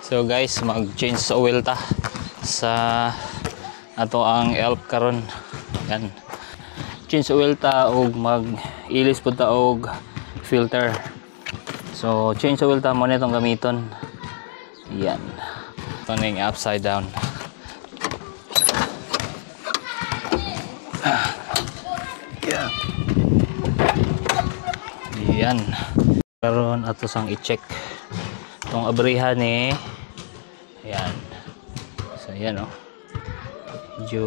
So guys, mag-change oil ta sa ato ang elf karon. Yan. Change oil ta og mag-ilis pud ta og filter. So change oil ta mo na itong gamiton. Yan. Ito na yung upside down. Yan. Yan. Karon ato sang i-check itong abrihan ni ayan. So ayan oh. Medyo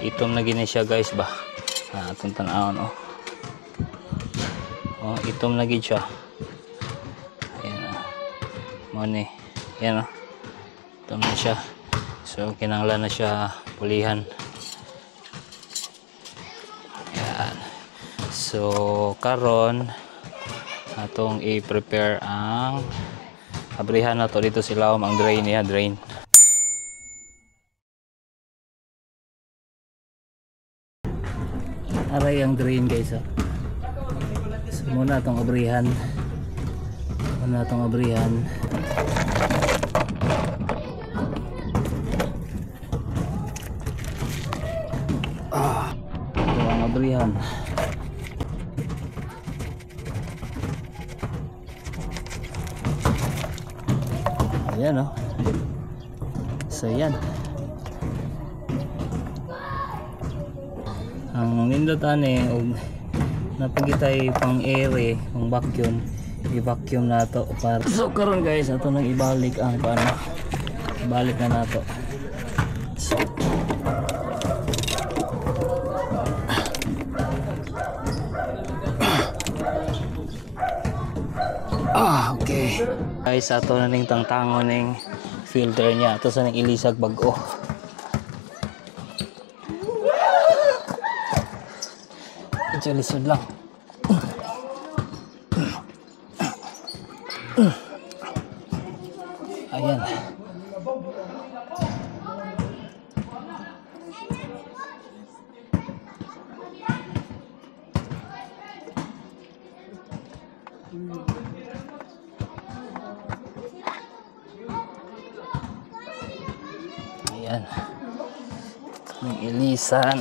itom na gini siya guys ba. Atong tan-awon oh. Oh, itom na gid siya. Ayan oh. Mo ni. Ayan oh. Itom na siya. So kinahanglan na siya pulihan. Ayan. So karon atong i-prepare ang abrihan na to dito sila ang drain niya, drain. Aray ang drain guys oh. So, muna itong abrihan. Muna itong abrihan. Ito ang abrihan. Ayan o. So yan. Ang nindutan eh napagitay pang air pang vacuum, i-vacuum na to para so karon guys ato nang ibalik ang paano. Ibalik na nato. So, okay. Guys, ato na ning tangtangon ning filter niya. Ato sa ning ilisag bag-o. Medyo lisod lang. Ayan. Ayan. Yung ilisan.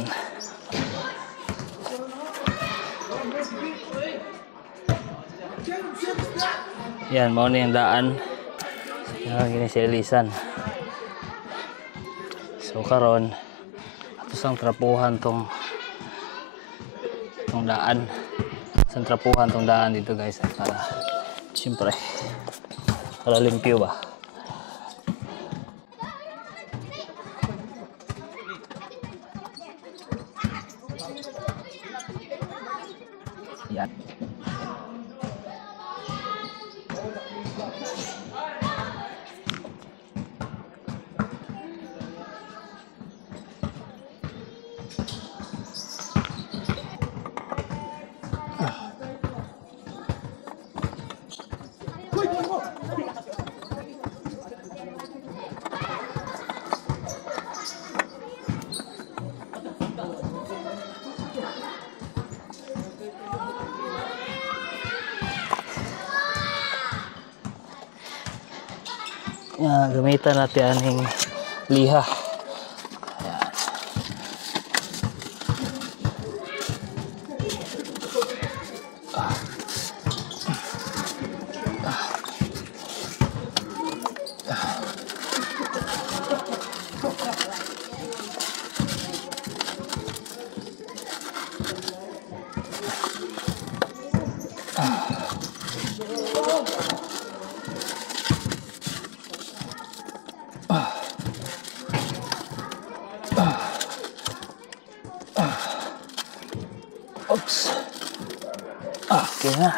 Yan, mau na yung daan. Gini si ilisan. So karon ato sang trapuhan tong daan. Sang trapuhan tong daan dito guys para siyempre para limpyo ba. Yan. Gamitan natin aning liha. Ayan. Oops. Okay na.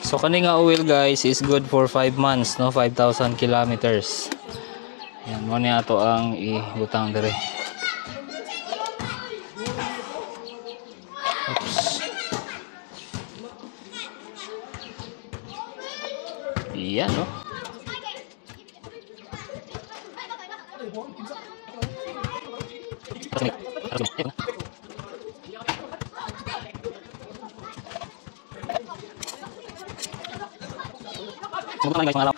So kani nga oil guys is good for 5 months no, 5,000 kilometers. Yan mo niya ato ang ibutang dire. Oops. Yan no. Sugot na guys, mga alaw.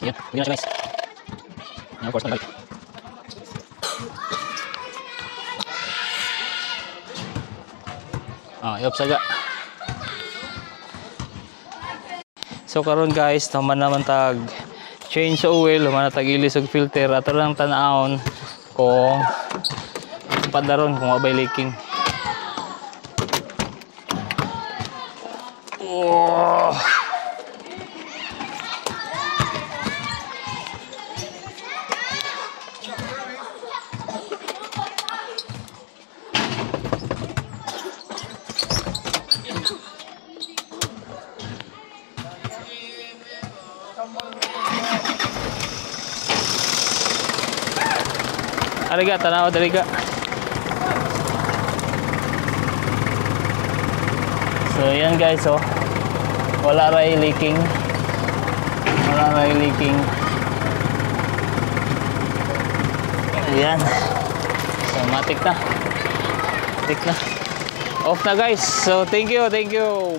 Yan, bigyan na siya guys. Yan, of course, pagkali. Yop saga. So karon guys, naman tag change oil, naman tag ilis og filter. Ato lang tan-aon kung padaron kung abay leaking. Oh. Ariga, tanaw daliga. So yan guys, oh. Wala ray leaking. Wala ray leaking. Ayan. So matik na. Matik na. Off na guys. So thank you, thank you.